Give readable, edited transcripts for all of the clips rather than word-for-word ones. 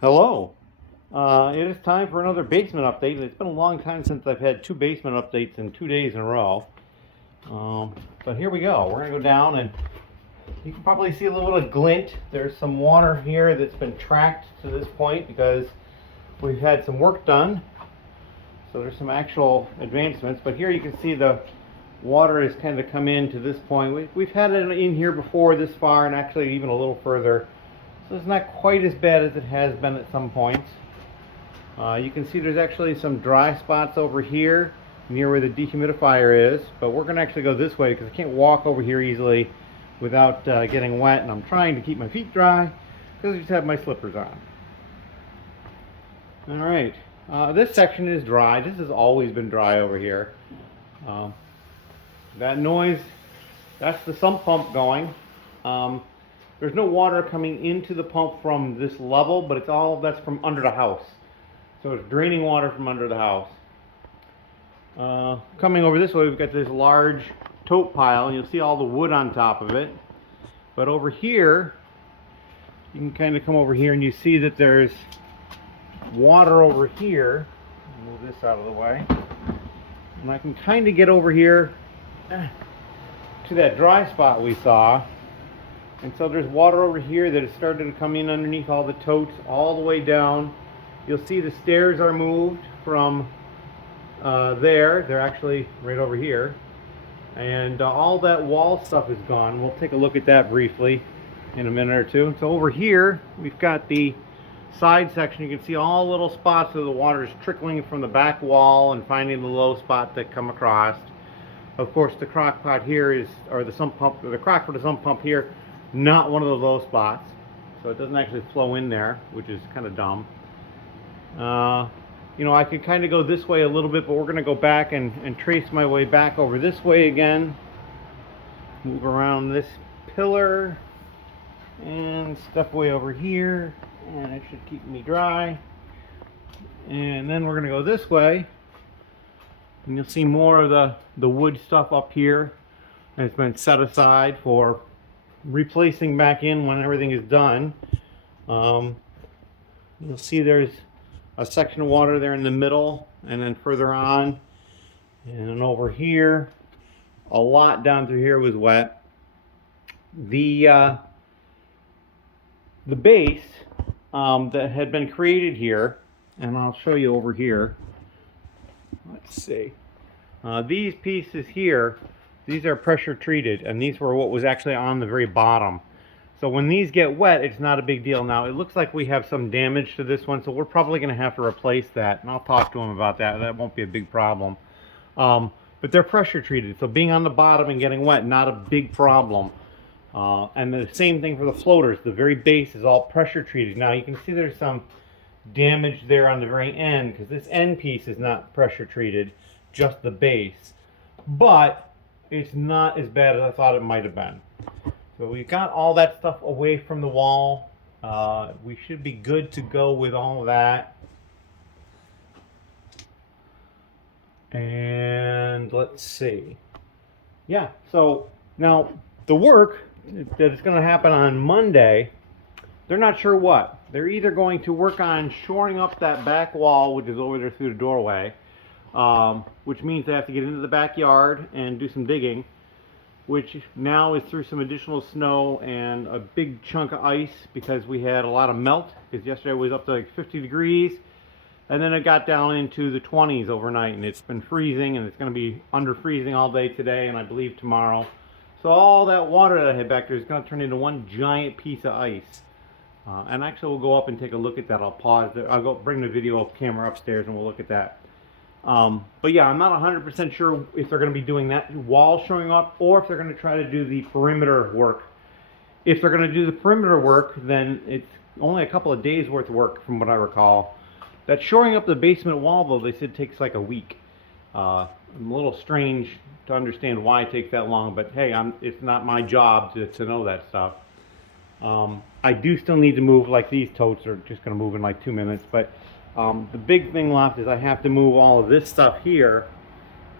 Hello. It is time for another basement update. It's been a long time since I've had two basement updates in 2 days in a row. But here we go. We're going to go down and you can probably see a little bit of glint. There's some water here that's been tracked to this point because we've had some work done. So there's some actual advancements. But here you can see the water has kind of come in to this point. We've had it in here before this far and actually even a little further. So it's not quite as bad as it has been at some points. You can see there's actually some dry spots over here near where the dehumidifier is, but we're going to actually go this way because I can't walk over here easily without getting wet, and I'm trying to keep my feet dry because I just have my slippers on. Alright, this section is dry. This has always been dry over here. That noise, that's the sump pump going. There's no water coming into the pump from this level, but that's from under the house. So it's draining water from under the house. Coming over this way, we've got this large tote pile, and you'll see all the wood on top of it. But over here, you can kind of come over here and you see that there's water over here. Move this out of the way. And I can kind of get over here to that dry spot we saw. And so there's water over here that has started to come in underneath all the totes all the way down. You'll see the stairs are moved from there. They're actually right over here. And all that wall stuff is gone. We'll take a look at that briefly in a minute or two. So over here, we've got the side section. You can see all little spots of the water is trickling from the back wall and finding the low spot that come across. Of course, the crock pot here is, or the sump pump, or the crock for the sump pump here, not one of the low spots, so it doesn't actually flow in there, which is kind of dumb. You know, I could kind of go this way a little bit, but we're going to go back and trace my way back over this way again. Move around this pillar and step way over here, and it should keep me dry. And then we're going to go this way, and you'll see more of the wood stuff up here. It's been set aside for replacing back in when everything is done. You'll see there's a section of water there in the middle, and then further on, and then over here, a lot down through here was wet. The base that had been created here, and I'll show you over here. Let's see. These pieces here, these are pressure treated, and these were what was actually on the very bottom. So when these get wet, it's not a big deal. Now it looks like we have some damage to this one, so we're probably going to have to replace that, and I'll talk to them about that. That won't be a big problem. But they're pressure treated, so being on the bottom and getting wet, not a big problem. And the same thing for the floaters. The very base is all pressure treated. Now you can see there's some damage there on the very end because this end piece is not pressure treated, just the base. But it's not as bad as I thought it might have been. So we've got all that stuff away from the wall. We should be good to go with all of that. And let's see. Yeah, so now the work that is going to happen on Monday, they're not sure what. They're either going to work on shoring up that back wall, which is over there through the doorway, which means they have to get into the backyard and do some digging, which now is through some additional snow and a big chunk of ice because we had a lot of melt, because yesterday was up to like 50 degrees, and then it got down into the 20s overnight, and it's been freezing, and it's going to be under freezing all day today, and I believe tomorrow. So all that water that I had back there is going to turn into one giant piece of ice. And actually we'll go up and take a look at that. I'll pause there. I'll go bring the video camera upstairs and we'll look at that. But yeah, I'm not 100% sure if they're going to be doing that wall showing up or if they're going to try to do the perimeter work. If they're going to do the perimeter work, then it's only a couple of days worth of work from what I recall. That shoring up the basement wall, though, they said takes like a week. I'm a little strange to understand why it takes that long, but hey, it's not my job to know that stuff. I do still need to move, like these totes are just going to move in like 2 minutes, but the big thing left is I have to move all of this stuff here.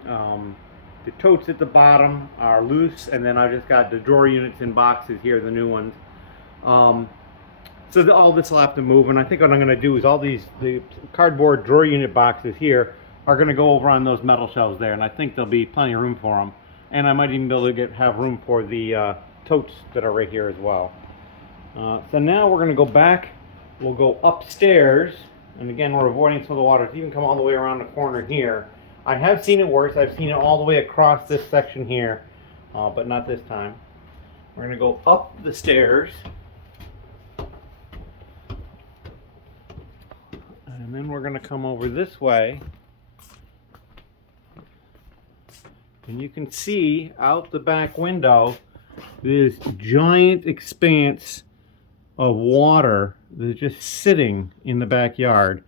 The totes at the bottom are loose, and then I just got the drawer units in boxes here, the new ones. So all this will have to move, and I think what I'm going to do is all the cardboard drawer unit boxes here are going to go over on those metal shelves there, and I think there'll be plenty of room for them. And I might even be able to have room for the totes that are right here as well. So now we're going to go back. We'll go upstairs, and again, we're avoiding some of the water to even come all the way around the corner here. I have seen it worse. I've seen it all the way across this section here, but not this time. We're going to go up the stairs. And then we're going to come over this way. And you can see out the back window this giant expanse of water that's just sitting in the backyard.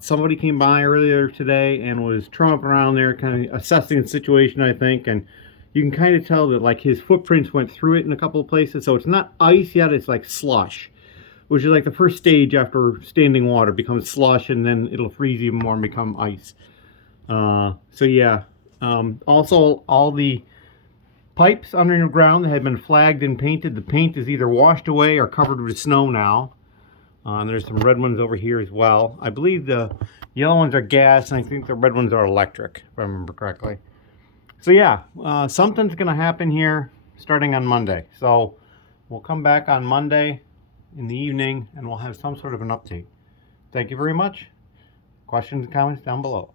Somebody came by earlier today and was tromping around there, kind of assessing the situation, I think, and you can kind of tell that like his footprints went through it in a couple of places. So it's not ice yet, it's like slush, which is like the first stage after standing water becomes slush, and then it'll freeze even more and become ice. So yeah, also all the pipes underground that had been flagged and painted, the paint is either washed away or covered with snow now. And there's some red ones over here as well. I believe the yellow ones are gas, and I think the red ones are electric, if I remember correctly. So yeah, something's going to happen here starting on Monday. So we'll come back on Monday in the evening, and we'll have some sort of an update. Thank you very much. Questions and comments down below.